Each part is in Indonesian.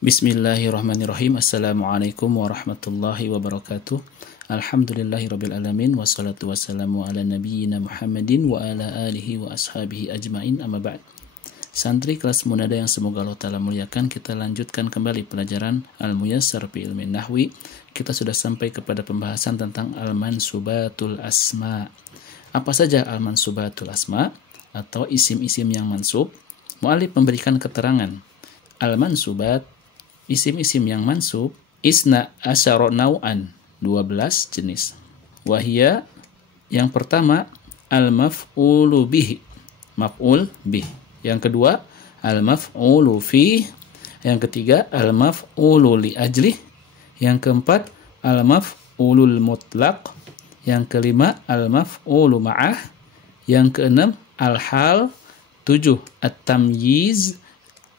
Bismillahirrahmanirrahim. Assalamualaikum warahmatullahi wabarakatuh. Alhamdulillahirabbil alamin wassalatu wassalamu ala nabiyyina Muhammadin wa ala alihi wa ashabihi ajmain, amma ba'd. Santri kelas Munada yang semoga Allah Ta'ala muliakan, kita lanjutkan kembali pelajaran Al-Muyassar fi Ilmi Nahwi. Kita sudah sampai kepada pembahasan tentang Al-Mansubatul Asma. Apa saja Al-Mansubatul Asma atau isim-isim yang mansub? Mu'alif memberikan keterangan. Al-Mansubat, isim-isim yang mansub, isna asyara nau'an, 12 jenis. Wahia, yang pertama, al-maf'ulu bihi, maf'ul bih. Yang kedua, al-maf'ulu fi. Yang ketiga, al-maf'ulu li ajlih. Yang keempat, al-maf'ulul mutlaq. Yang kelima, al-maf'ulu ma'ah. Yang keenam, al-hal. 7, at-tamyiz.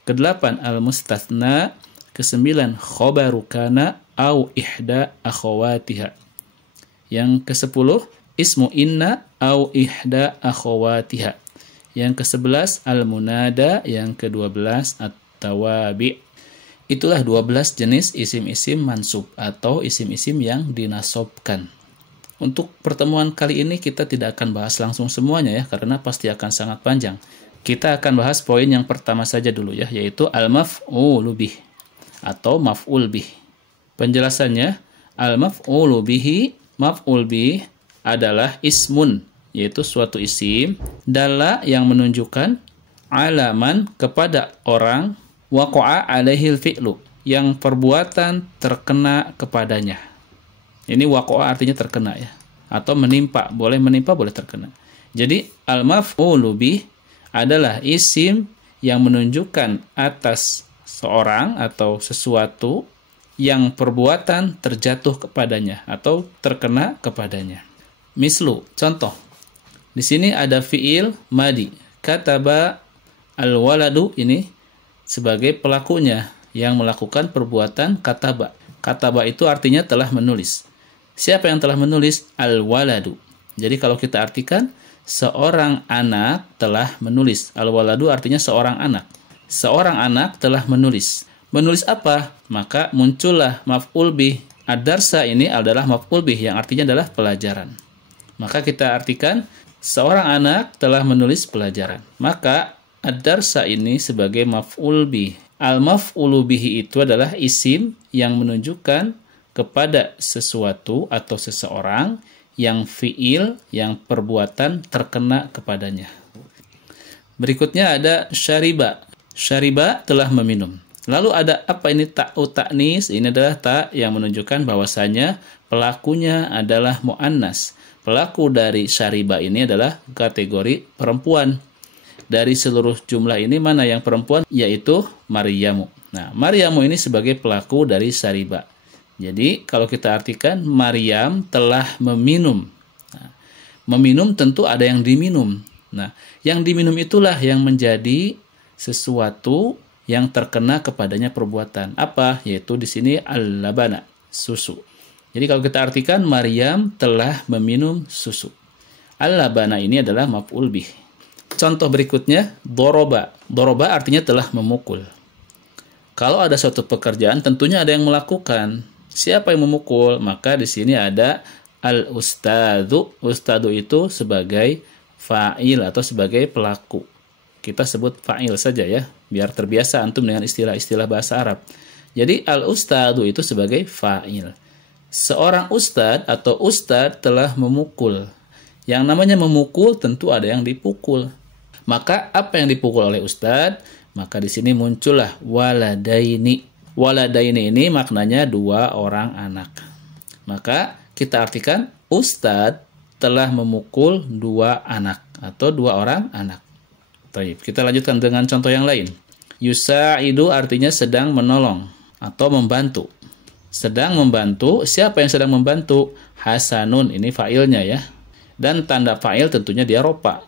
Kedelapan, al-mustathna. Kesembilan, khobaru kana au ihda akhawatiha. Yang ke-10, ismu inna au ihda akhawatiha. Yang ke-11, al-munada. Yang ke-12, at-tawabi. Itulah 12 jenis isim-isim mansub atau isim-isim yang dinasobkan. Untuk pertemuan kali ini kita tidak akan bahas langsung semuanya ya, karena pasti akan sangat panjang. Kita akan bahas poin yang pertama saja dulu ya, yaitu al-maf'ulu bih atau maf'ul bih. Penjelasannya, al-maf'ulu bihi, maf'ul bih adalah ismun, yaitu suatu isim, dalla yang menunjukkan alaman kepada orang, waqa'a alaihil fi'lu, yang perbuatan terkena kepadanya. Ini waqa'a artinya terkena ya, atau menimpa, boleh terkena. Jadi al-maf'ulu bih adalah isim yang menunjukkan atas seorang atau sesuatu yang perbuatan terjatuh kepadanya atau terkena kepadanya. Mislu, contoh. Di sini ada fi'il madi. Kataba al-waladu, ini sebagai pelakunya yang melakukan perbuatan kataba. Kataba itu artinya telah menulis. Siapa yang telah menulis? Al-waladu. Jadi kalau kita artikan, seorang anak telah menulis. Al-waladu artinya seorang anak. Seorang anak telah menulis. Menulis apa? Maka muncullah maf'ul bih. Ad-darsa ini adalah maf'ul bih yang artinya adalah pelajaran. Maka kita artikan seorang anak telah menulis pelajaran. Maka ad-darsa ini sebagai maf'ul bih. Al-maf'ulu bihi itu adalah isim yang menunjukkan kepada sesuatu atau seseorang yang fi'il, yang perbuatan terkena kepadanya. Berikutnya ada syariba. Syariba telah meminum. Lalu ada apa ini? Ta'u ta'nis. Ini adalah ta' yang menunjukkan bahwasanya pelakunya adalah mu'annas. Pelaku dari syariba ini adalah kategori perempuan. Dari seluruh jumlah ini mana yang perempuan? Yaitu Maryamu. Nah, Maryamu ini sebagai pelaku dari syariba. Jadi kalau kita artikan Maryam telah meminum. Nah, meminum tentu ada yang diminum. Nah, yang diminum itulah yang menjadi sesuatu yang terkena kepadanya perbuatan. Apa? Yaitu di sini al-labana, susu. Jadi kalau kita artikan Maryam telah meminum susu. Al-labana ini adalah maf'ul bih. Contoh berikutnya, doroba. Doroba artinya telah memukul. Kalau ada suatu pekerjaan tentunya ada yang melakukan. Siapa yang memukul? Maka di sini ada al-ustadzu. Ustadzu itu sebagai fa'il atau sebagai pelaku. Kita sebut fa'il saja ya, biar terbiasa antum dengan istilah-istilah bahasa Arab. Jadi al-ustadzu itu sebagai fa'il. Seorang ustad atau ustad telah memukul. Yang namanya memukul tentu ada yang dipukul. Maka apa yang dipukul oleh ustad? Maka di sini muncullah waladaini. Waladaini ini maknanya dua orang anak. Maka kita artikan ustad telah memukul dua anak atau dua orang anak. Baik, kita lanjutkan dengan contoh yang lain. Yusa'idu artinya sedang menolong atau membantu. Sedang membantu, siapa yang sedang membantu? Hasanun, ini fa'ilnya ya. Dan tanda fa'il tentunya dia ropa.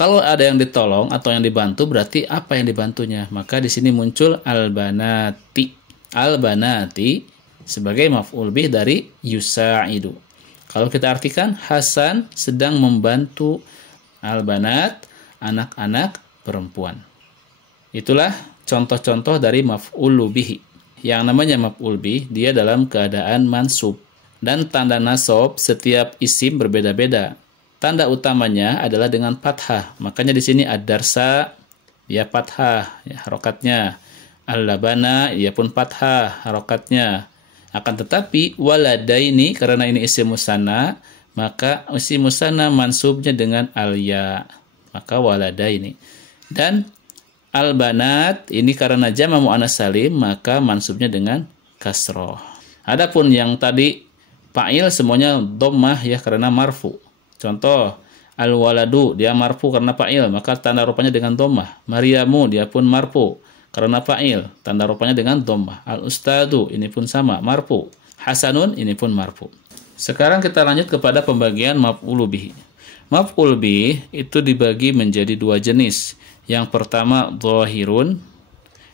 Kalau ada yang ditolong atau yang dibantu, berarti apa yang dibantunya? Maka di sini muncul al-banati. Al-banati sebagai maf'ul bih dari yusa'idu. Kalau kita artikan, Hasan sedang membantu al-banat, anak-anak perempuan. Itulah contoh-contoh dari maf'ulu bihi. Yang namanya maf'ul bih, dia dalam keadaan mansub. Dan tanda nasab setiap isim berbeda-beda. Tanda utamanya adalah dengan fathah. Makanya di sini ad-darsa, ya fathah, ya harokatnya. Al-labana, ia pun fathah, harokatnya. Akan tetapi, waladaini, karena ini isim musanna, maka isim musanna mansubnya dengan al-ya. Maka waladaini. Dan al-banat, ini karena jama' mu'anats salim, maka mansubnya dengan kasroh. Adapun yang tadi, fa'il semuanya dhammah ya, karena marfu. Contoh, al-waladu, dia marfu karena fa'il, maka tanda rupanya dengan dhammah. Maryamu, dia pun marfu karena fa'il, tanda rupanya dengan dhammah. Al-ustadu, ini pun sama, marfu. Hasanun, ini pun marfu. Sekarang kita lanjut kepada pembagian maf'ul bih. Maf'ul bih itu dibagi menjadi dua jenis. Yang pertama dhahirun,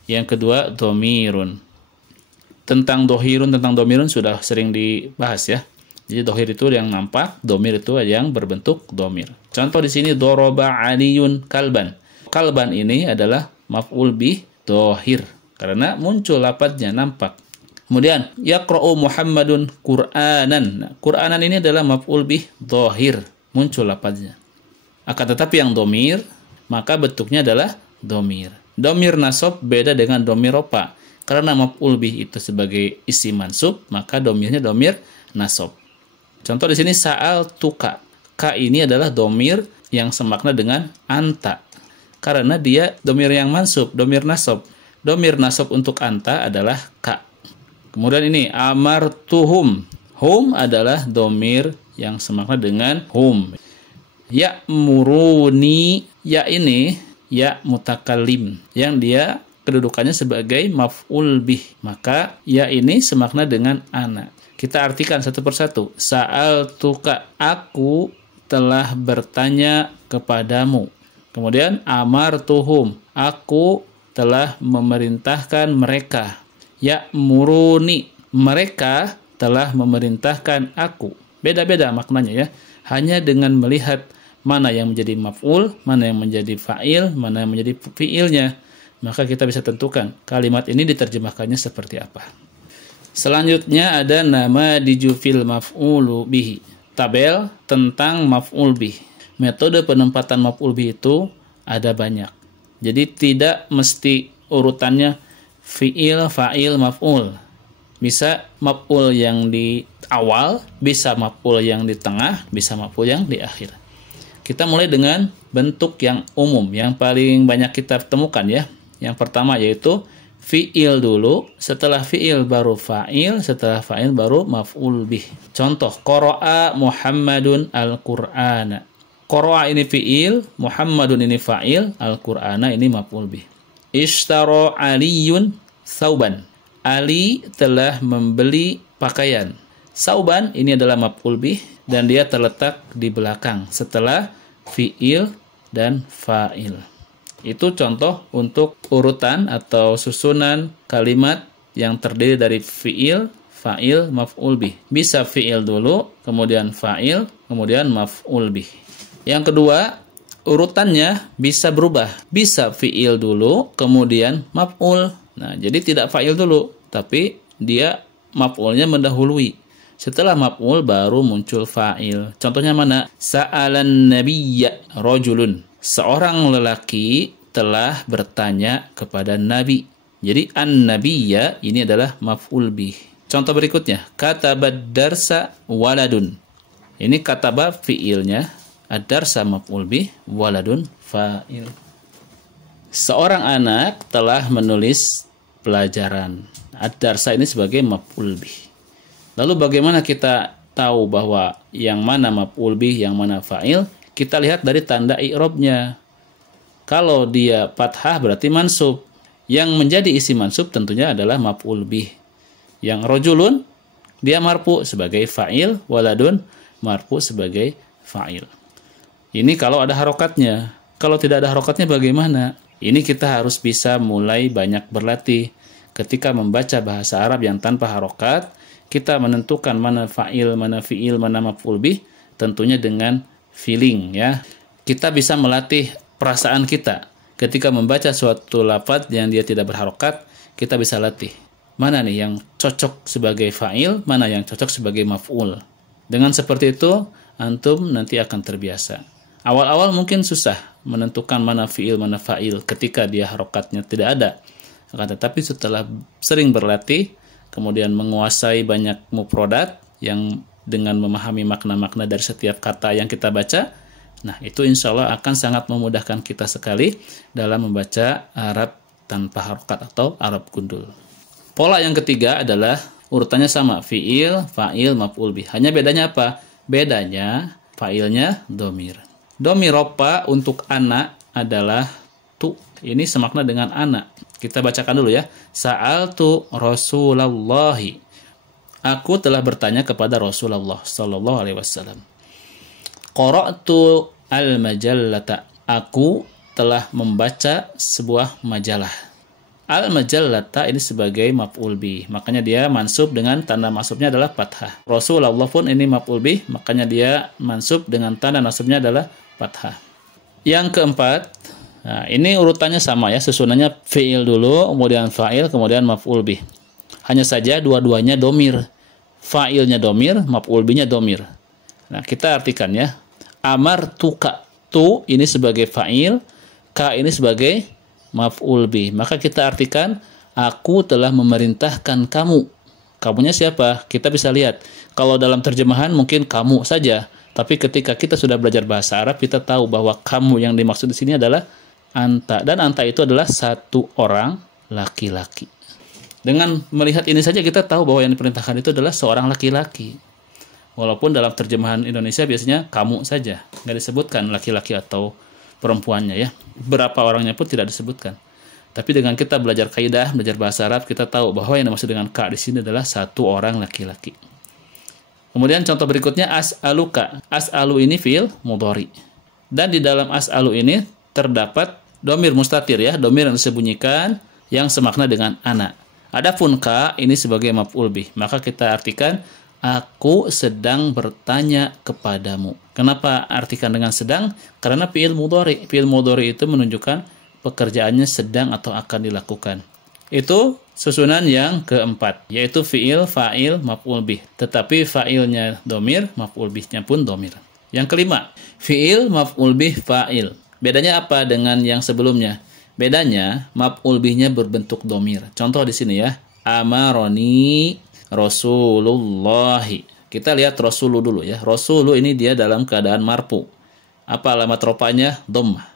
yang kedua dhamirun. Tentang dhamirun sudah sering dibahas ya. Jadi dhahir itu yang nampak, dhamir itu yang berbentuk dhamir. Contoh di sini daraba aliyun kalban. Kalban ini adalah maf'ul bih dhahir karena muncul lafadznya nampak. Kemudian yaqra'u Muhammadun Qur'anan. Nah, Qur'anan ini adalah maf'ul bih dhahir, muncul lafadznya. Akan tetapi yang dhamir maka bentuknya adalah dhamir. Dhamir nasab beda dengan dhamir rofa. Karena maf'ul bih itu sebagai isim mansub, maka dhamirnya dhamir nasab. Contoh di sini sa'al tuka. Ka ini adalah dhamir yang semakna dengan anta. Karena dia dhamir yang mansub, dhamir nasab. Dhamir nasab untuk anta adalah ka. Kemudian ini amartuhum. Hum adalah dhamir yang semakna dengan hum. Ya'muruni, ya ini ya mutakallim yang dia kedudukannya sebagai maf'ul bih. Maka ya ini semakna dengan ana. Kita artikan satu persatu. Sa'altuka, aku telah bertanya kepadamu. Kemudian amartuhum, aku telah memerintahkan mereka. Ya'muruni, mereka telah memerintahkan aku. Beda-beda maknanya ya. Hanya dengan melihat mana yang menjadi maf'ul, mana yang menjadi fa'il, mana yang menjadi fi'ilnya, maka kita bisa tentukan kalimat ini diterjemahkannya seperti apa. Selanjutnya ada nama dijufil maf'ulu bihi. Tabel tentang maf'ul bih. Metode penempatan maf'ul bih itu ada banyak. Jadi tidak mesti urutannya fi'il, fa'il, maf'ul. Bisa maf'ul yang di awal, bisa maf'ul yang di tengah, bisa maf'ul yang di akhir. Kita mulai dengan bentuk yang umum, yang paling banyak kita temukan ya. Yang pertama yaitu fi'il dulu, setelah fi'il baru fa'il, setelah fa'il baru maf'ul bih. Contoh, qara'a Muhammadun al-Qur'ana. Qara'a ini fi'il, Muhammadun ini fa'il, al-Qur'ana ini maf'ul bih. Ishtara Aliyun sauban. Ali telah membeli pakaian. Sauban ini adalah maf'ul bih dan dia terletak di belakang setelah fi'il dan fa'il. Itu contoh untuk urutan atau susunan kalimat yang terdiri dari fi'il, fa'il, maf'ul bih. Bisa fi'il dulu, kemudian fa'il, kemudian maf'ul bih. Yang kedua, urutannya bisa berubah. Bisa fi'il dulu, kemudian maf'ul. Nah, jadi tidak fa'il dulu, tapi dia maf'ulnya mendahului. Setelah maf'ul baru muncul fa'il. Contohnya mana? Sa'alan nabiyya rajulun. Seorang lelaki telah bertanya kepada Nabi. Jadi an-nabiyya ini adalah maf'ul bih. Contoh berikutnya, katabad darsa waladun. Ini kataba fi'ilnya, ad-darsa maf'ul bih, waladun fa'il. Seorang anak telah menulis pelajaran. Ad-darsa ini sebagai maf'ul bih. Lalu bagaimana kita tahu bahwa yang mana maf'ul bih, yang mana fa'il? Kita lihat dari tanda i'rabnya. Kalau dia fathah berarti mansub. Yang menjadi isi mansub tentunya adalah maf'ul bih. Yang rajulun dia marfu sebagai fa'il, waladun marfu sebagai fa'il. Ini kalau ada harokatnya. Kalau tidak ada harokatnya bagaimana? Ini kita harus bisa mulai banyak berlatih. Ketika membaca bahasa Arab yang tanpa harokat, kita menentukan mana fa'il, mana fi'il, mana maf'ul bih, tentunya dengan feeling ya. Kita bisa melatih perasaan kita. Ketika membaca suatu lafaz yang dia tidak berharokat, kita bisa latih. mana nih yang cocok sebagai fa'il, mana yang cocok sebagai maf'ul. Dengan seperti itu, antum nanti akan terbiasa. Awal-awal mungkin susah menentukan mana fi'il, mana fa'il ketika dia harokatnya tidak ada. Akan tetapi setelah sering berlatih, kemudian menguasai banyak mufrodat yang dengan memahami makna-makna dari setiap kata yang kita baca, nah itu insya Allah akan sangat memudahkan kita sekali dalam membaca Arab tanpa harokat atau Arab gundul. Pola yang ketiga adalah urutannya sama, fi'il, fa'il, maf'ul bih. Hanya bedanya apa? Bedanya fa'ilnya domir. Domir ropa untuk anak adalah tu. Ini semakna dengan anak. Kita bacakan dulu ya. Sa'altu Rasulallahi. Aku telah bertanya kepada Rasulullah sallallahu alaihi wasallam. Qara'tu al-majallata. Aku telah membaca sebuah majalah. Al-majallata ini sebagai maf'ul bih. Makanya dia mansub dengan tanda mansubnya adalah fathah. Rasulullah pun ini maf'ul bih, makanya dia mansub dengan tanda nasabnya adalah fathah. Yang keempat, nah ini urutannya sama ya, susunannya fi'il dulu, kemudian fa'il, kemudian maf'ul bih. Hanya saja dua-duanya domir. Fa'ilnya domir, maf'ul bihnya domir. Nah, kita artikan ya. Amartuka. Tu ini sebagai fa'il, ka ini sebagai maf'ul bih. Maka kita artikan, aku telah memerintahkan kamu. Kamunya siapa? Kita bisa lihat. Kalau dalam terjemahan mungkin kamu saja. Tapi ketika kita sudah belajar bahasa Arab, kita tahu bahwa kamu yang dimaksud di sini adalah anta. Dan anta itu adalah satu orang laki-laki. Dengan melihat ini saja kita tahu bahwa yang diperintahkan itu adalah seorang laki-laki. Walaupun dalam terjemahan Indonesia biasanya kamu saja, nggak disebutkan laki-laki atau perempuannya ya. Berapa orangnya pun tidak disebutkan. Tapi dengan kita belajar kaidah, belajar bahasa Arab, kita tahu bahwa yang dimaksud dengan ka di sini adalah satu orang laki-laki. Kemudian contoh berikutnya as'aluka. As'alu ini fi'il mudhari. Dan di dalam as'alu ini terdapat domir mustatir ya, domir yang disembunyikan yang semakna dengan anak. Adapun ka ini sebagai maf'ul bih, maka kita artikan aku sedang bertanya kepadamu. Kenapa artikan dengan sedang? Karena fi'il mudhari. Fi'il mudhari itu menunjukkan pekerjaannya sedang atau akan dilakukan. Itu susunan yang keempat, yaitu fi'il, fa'il, maf'ul bih. Tetapi fa'ilnya domir, maf'ul bihnya pun domir. Yang kelima, fi'il, maf'ul bih, fa'il. Bedanya apa dengan yang sebelumnya? Bedanya, maf'ul bihnya berbentuk domir. Contoh di sini ya. Amaroni Rasulullahi. Kita lihat Rasulu dulu ya. Rasulu ini dia dalam keadaan marfu. Apa alamat ropanya? Dhammah.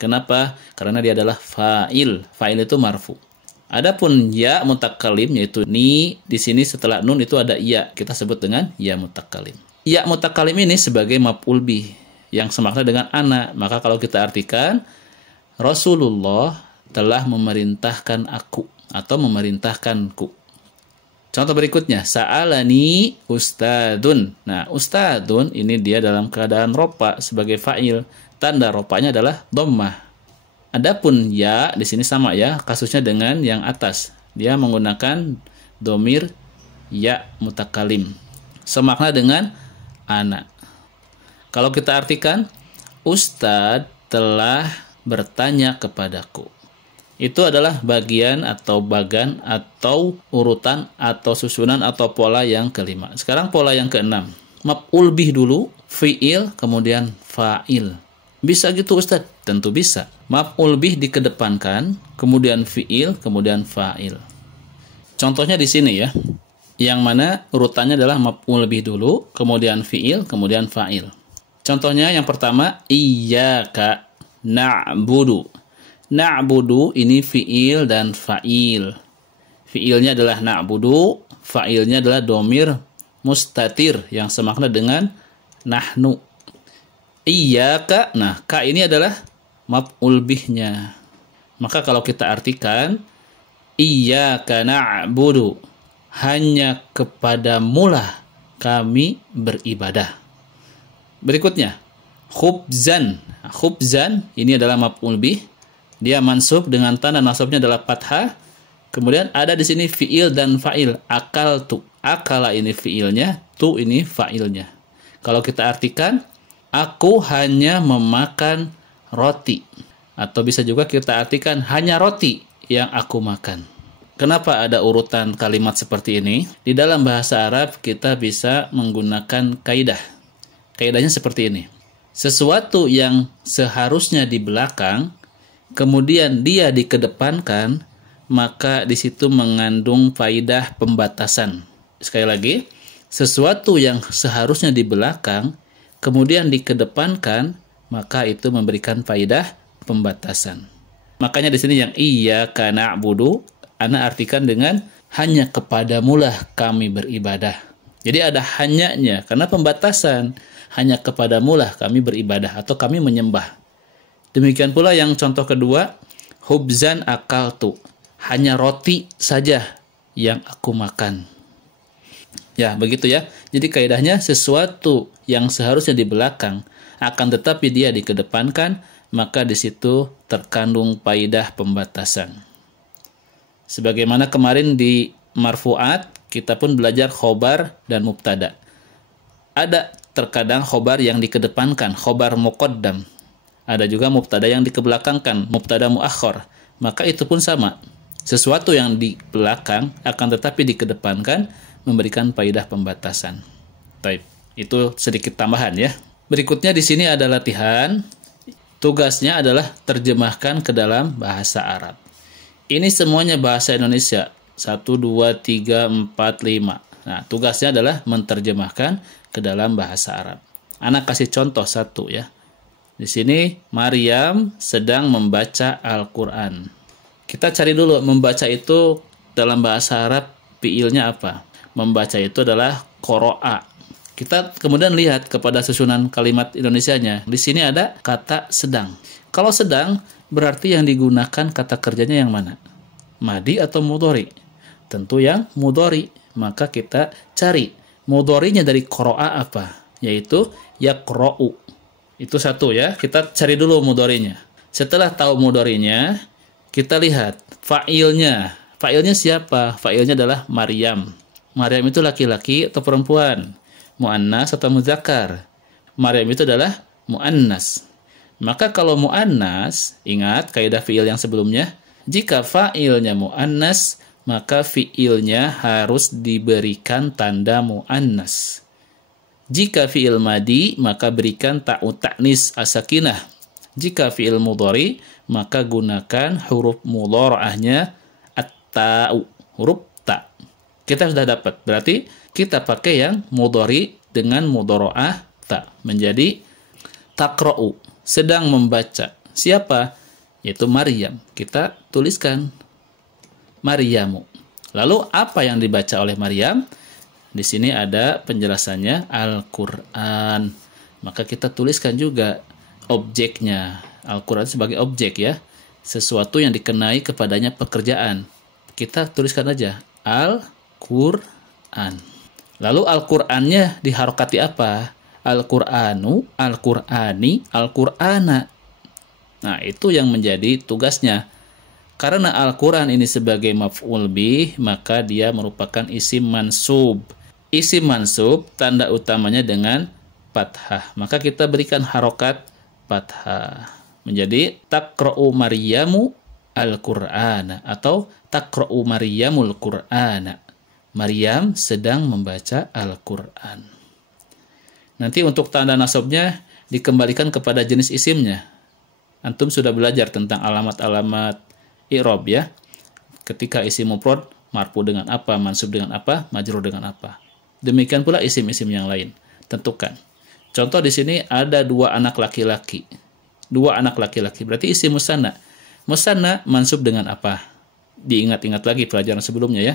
Kenapa? Karena dia adalah fa'il. Fa'il itu marfu. Adapun ya mutakallim yaitu ni, di sini setelah nun itu ada ya. Kita sebut dengan ya mutakallim. Ya mutakallim ini sebagai maf'ul bih yang semakna dengan ana. Maka kalau kita artikan Rasulullah telah memerintahkan aku atau memerintahkanku. Contoh berikutnya, sa'alani ustadun. Nah, ustadun ini dia dalam keadaan ropa sebagai fa'il. Tanda ropanya adalah dhammah. Adapun ya di sini sama ya, kasusnya dengan yang atas. Dia menggunakan domir ya mutakalim. Semakna dengan anak. Kalau kita artikan, Ustadz telah bertanya kepadaku. Itu adalah bagian atau bagan atau urutan atau susunan atau pola yang kelima. Sekarang pola yang keenam. Maf'ul bih dulu, fi'il, kemudian fa'il. Bisa gitu Ustaz? Tentu bisa. Maf'ul bih dikedepankan, kemudian fi'il, kemudian fa'il. Contohnya di sini ya. Yang mana urutannya adalah maf'ul bih dulu, kemudian fi'il, kemudian fa'il. Contohnya yang pertama, iyyaka na'budu. Na'budu ini fi'il dan fa'il. Fi'ilnya adalah na'budu, fa'ilnya adalah domir mustatir yang semakna dengan nahnu. Iyyaka, nah ka ini adalah maf'ul bihnya. Maka kalau kita artikan iyyaka na'budu, hanya kepadamulah kami beribadah. Berikutnya, khubzan. Khubzan ini adalah maf'ul bih. Dia mansub dengan tanda nasabnya adalah fathah. Kemudian ada di sini fi'il dan fa'il. Akaltu. Akala ini fi'ilnya, tu ini fa'ilnya. Kalau kita artikan, aku hanya memakan roti. Atau bisa juga kita artikan hanya roti yang aku makan. Kenapa ada urutan kalimat seperti ini? Di dalam bahasa Arab kita bisa menggunakan kaidah. Kaidahnya seperti ini. Sesuatu yang seharusnya di belakang, kemudian dia dikedepankan, maka di situ mengandung faidah pembatasan. Sekali lagi, sesuatu yang seharusnya di belakang, kemudian dikedepankan, maka itu memberikan faidah pembatasan. Makanya di sini yang iyyaka na'budu, ana artikan dengan hanya kepadamulah kami beribadah. Jadi ada hanyanya, karena pembatasan. Hanya kepadamulah kami beribadah atau kami menyembah. Demikian pula yang contoh kedua, hubzan akaltu. Hanya roti saja yang aku makan. Ya, begitu ya. Jadi kaidahnya sesuatu yang seharusnya di belakang, akan tetapi dia dikedepankan, maka di situ terkandung faidah pembatasan. Sebagaimana kemarin di marfu'at, kita pun belajar khobar dan mubtada. Ada terkadang khobar yang dikedepankan, khobar muqaddam. Ada juga mubtada yang dikebelakangkan, mubtada muakhir. Maka itu pun sama. Sesuatu yang di belakang akan tetapi dikedepankan memberikan faidah pembatasan. Baik, itu sedikit tambahan ya. Berikutnya di sini ada latihan. Tugasnya adalah terjemahkan ke dalam bahasa Arab. Ini semuanya bahasa Indonesia. 1, 2, 3, 4, 5. Nah, tugasnya adalah menerjemahkan ke dalam bahasa Arab. Anak kasih contoh satu ya. Di sini Maryam sedang membaca Al-Quran. Kita cari dulu membaca itu dalam bahasa Arab fiilnya apa. Membaca itu adalah qoro'a. Kita kemudian lihat kepada susunan kalimat Indonesianya. Di sini ada kata sedang. Kalau sedang berarti yang digunakan kata kerjanya yang mana? Madi atau mudhari? Tentu yang mudhari. Maka kita cari mudhari'nya dari qoro'a apa? Yaitu yaqra'u. Itu satu ya. Kita cari dulu mudhari'nya. Setelah tahu mudhari'nya, kita lihat fa'ilnya. Fa'ilnya siapa? Fa'ilnya adalah Maryam. Maryam itu laki-laki atau perempuan? Mu'annas atau muzakkar? Maryam itu adalah mu'annas. Maka kalau mu'annas, ingat kaidah fi'il yang sebelumnya, jika fa'ilnya mu'annas, maka fi'ilnya harus diberikan tanda mu'annas. Jika fi'il madi, maka berikan ta'u ta'nis as-sakinah. Jika fi'il mudhari, maka gunakan huruf mudhara'ahnya at-ta'u, huruf ta. Kita sudah dapat. Berarti kita pakai yang mudhari dengan mudhara'ah ta. Menjadi taqra'u, sedang membaca. Siapa? Yaitu Maryam. Kita tuliskan Maryamu. Lalu apa yang dibaca oleh Maryam? Di sini ada penjelasannya Al-Quran. Maka kita tuliskan juga objeknya. Al-Quran sebagai objek ya. Sesuatu yang dikenai kepadanya pekerjaan. Kita tuliskan aja Al-Quran. Lalu Al-Qurannya diharokati apa? Al-Quranu, Al-Qurani, Al-Qur'ana. Nah, itu yang menjadi tugasnya. Karena Al-Quran ini sebagai maf'ul bih, maka dia merupakan isim mansub. Isim mansub, tanda utamanya dengan fathah. Maka kita berikan harokat fathah. Menjadi taqra'u Maryamu Al-Qur'ana. Atau taqra'u Maryamul Qur'ana. Maryam sedang membaca Al-Quran. Nanti untuk tanda nasabnya dikembalikan kepada jenis isimnya. Antum sudah belajar tentang alamat-alamat i'rab ya. Ketika isim mufrad marfu dengan apa, mansub dengan apa, majrur dengan apa. Demikian pula isim-isim yang lain. Tentukan. Contoh di sini ada 2 anak laki-laki. 2 anak laki-laki berarti isim musanna. Musanna mansub dengan apa? Diingat-ingat lagi pelajaran sebelumnya ya.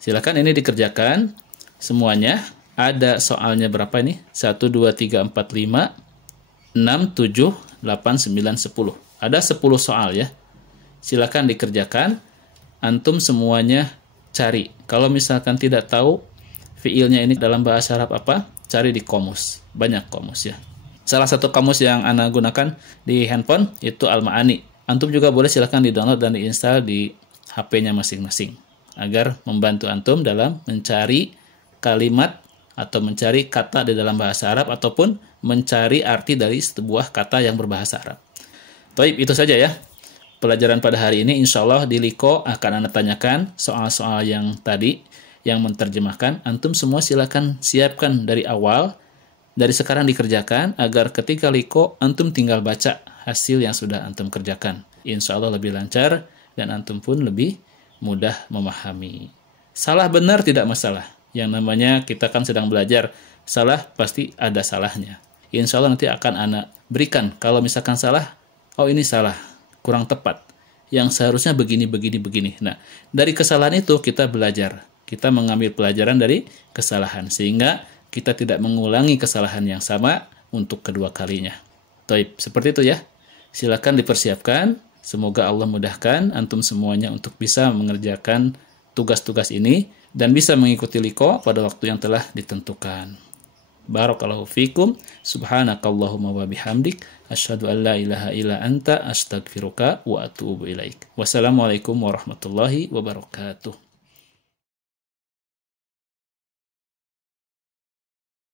Silakan ini dikerjakan semuanya. Ada soalnya berapa ini? 1, 2, 3, 4, 5, 6, 7, 8, 9, 10. Ada 10 soal ya. Silakan dikerjakan. Antum semuanya cari. Kalau misalkan tidak tahu fiilnya ini dalam bahasa Arab apa, cari di kamus. Banyak kamus ya. Salah satu kamus yang Ana gunakan di handphone itu Al-Ma'ani. Antum juga boleh silakan di-download dan diinstal di HP-nya masing-masing. Agar membantu antum dalam mencari kalimat atau mencari kata di dalam bahasa Arab ataupun mencari arti dari sebuah kata yang berbahasa Arab. Baik, itu saja ya. pelajaran pada hari ini, insya Allah di Liko akan Anda tanyakan soal-soal yang tadi, yang menerjemahkan. Antum semua silakan siapkan dari awal, dari sekarang dikerjakan, agar ketika Liko, Antum tinggal baca hasil yang sudah Antum kerjakan. Insya Allah lebih lancar, dan Antum pun lebih mudah memahami. Salah benar tidak masalah. Yang namanya kita kan sedang belajar, salah pasti ada salahnya. Insya Allah nanti akan Anda berikan. Kalau misalkan salah, oh ini salah, kurang tepat. Yang seharusnya begini. Nah, dari kesalahan itu kita belajar. Kita mengambil pelajaran dari kesalahan. Sehingga kita tidak mengulangi kesalahan yang sama untuk kedua kalinya. Taib, seperti itu ya. Silakan dipersiapkan. Semoga Allah mudahkan antum semuanya untuk bisa mengerjakan tugas-tugas ini dan bisa mengikuti Liko pada waktu yang telah ditentukan. Barakallahu fikum. Subhanakallahumma wa bihamdik. Asyhadu an la ilaha illa anta astaghfiruka wa atubu ilaik. Wassalamualaikum warahmatullahi wabarakatuh.